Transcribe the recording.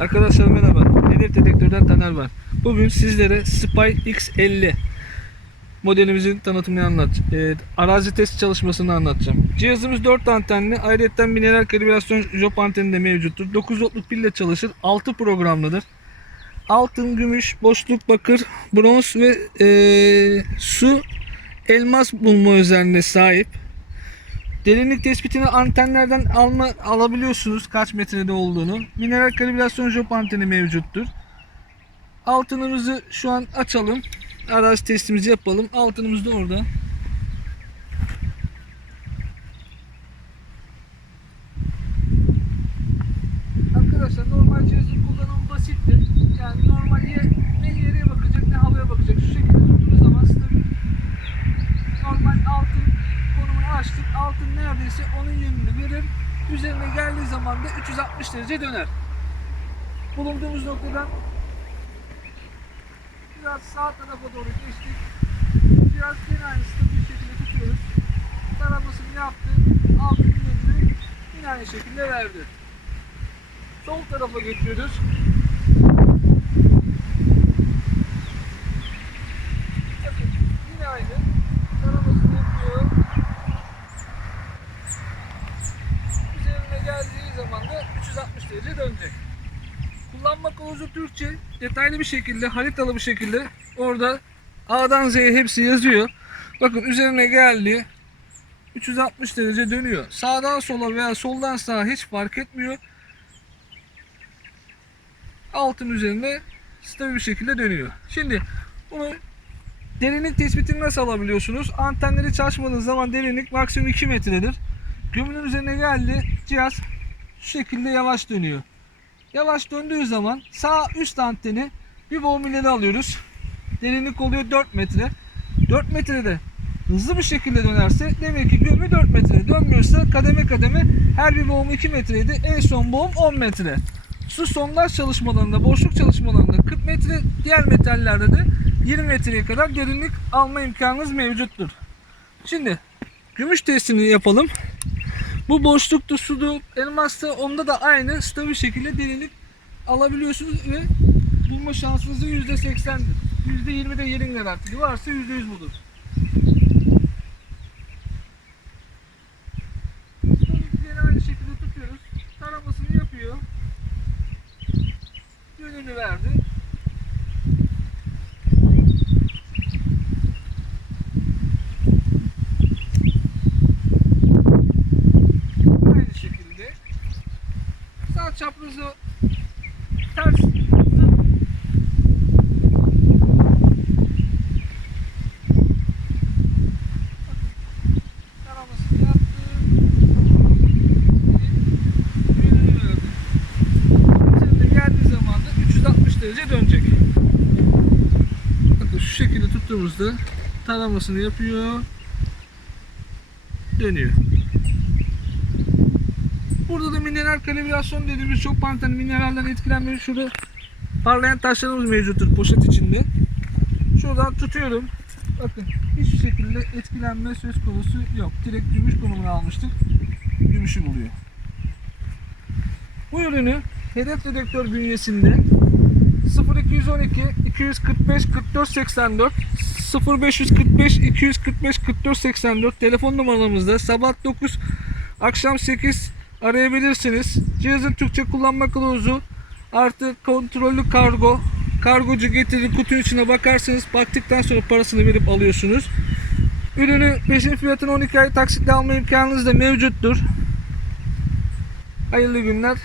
Arkadaşlar merhaba. Hedef Dedektör'den Taner ben. Bugün sizlere Spy X50 modelimizin tanıtımını anlat. e, arazi test çalışmasını anlatacağım. Cihazımız 4 antenli. Ayrıca mineral kalibrasyon job anteni de mevcuttur. 9 voltluk pille çalışır. 6 programlıdır. Altın, gümüş, boşluk, bakır, bronz ve e, su elmas bulma özelliğine sahip. Derinlik tespitini antenlerden alma, alabiliyorsunuz kaç metrede olduğunu. Mineral kalibrasyon job anteni mevcuttur. Altınımızı şu an açalım. Arazi testimizi yapalım. Altınımız da orada. Açtık. Altın neredeyse onun yönünü verir. Üzerine geldiği zaman da 360 derece döner. Bulunduğumuz noktadan biraz sağ tarafa doğru geçtik. Biraz yine aynı stabil şekilde tutuyoruz. Taramasını yaptı. Altın yönünü yine aynı şekilde verdi. Sol tarafa geçiyoruz. Bakın yine aynı. Taramasını yapıyor. Üzerine geldiği zaman da 360 derece dönecek. Kullanma kılavuzu Türkçe detaylı bir şekilde, haritalı bir şekilde orada A'dan Z'ye hepsi yazıyor. Bakın üzerine geldi. 360 derece dönüyor. Sağdan sola veya soldan sağa hiç fark etmiyor. Altın üzerinde stabil bir şekilde dönüyor. Şimdi bunu derinlik tespitini nasıl alabiliyorsunuz? Antenleri çalışmadığınız zaman derinlik maksimum 2 metredir. Gömünün üzerine geldi. Cihaz şu şekilde yavaş dönüyor. Yavaş döndüğü zaman sağ üst anteni bir volüm ileri alıyoruz. Derinlik oluyor 4 metre. 4 metrede hızlı bir şekilde dönerse demek ki gömü 4 metre. Dönmüyorsa kademe kademe her bir boğum 2 metreydi. En son boğum 10 metre. Su sondaj çalışmalarında, boşluk çalışmalarında 40 metre, diğer metallerde de 20 metreye kadar derinlik alma imkanınız mevcuttur. Şimdi gümüş testini yapalım. Bu boşlukta, suda, elmasta onda da aynı stabil şekilde derinlik alabiliyorsunuz ve bulma şansınız da %80'dir. %20 de yerin garantili varsa %100 bulur. Aynı şekilde tutuyoruz. Taramasını yapıyor. Yönünü verdi. Aynı şekilde sağ çaprazı ters taramasını yaptı. Yönünü verdi. Üzerinde geldiği zaman 360 derece dönecek. Bakın şu şekilde tuttuğumuzda taramasını yapıyor. Dönüyor. Burada da mineral kalibrasyon dediğimiz çok panten mineralden etkilenmiyor. Şurada parlayan taşlarımız mevcuttur poşet içinde. Şuradan tutuyorum. Bakın hiçbir şekilde etkilenme söz konusu yok. Direkt gümüş konumunu almıştık. Gümüşü buluyor. Bu ürünü hedef dedektör bünyesinde 0212 245 44 84 0545 245 44 84 telefon numaramızda sabah 9 akşam 8 arayabilirsiniz. Cihazın Türkçe kullanma kılavuzu artı kontrollü kargo kargocu getirir kutunun içine bakarsınız baktıktan sonra parasını verip alıyorsunuz. Ürünü peşin fiyatını 12 ay taksitle alma imkanınız da mevcuttur. Hayırlı günler.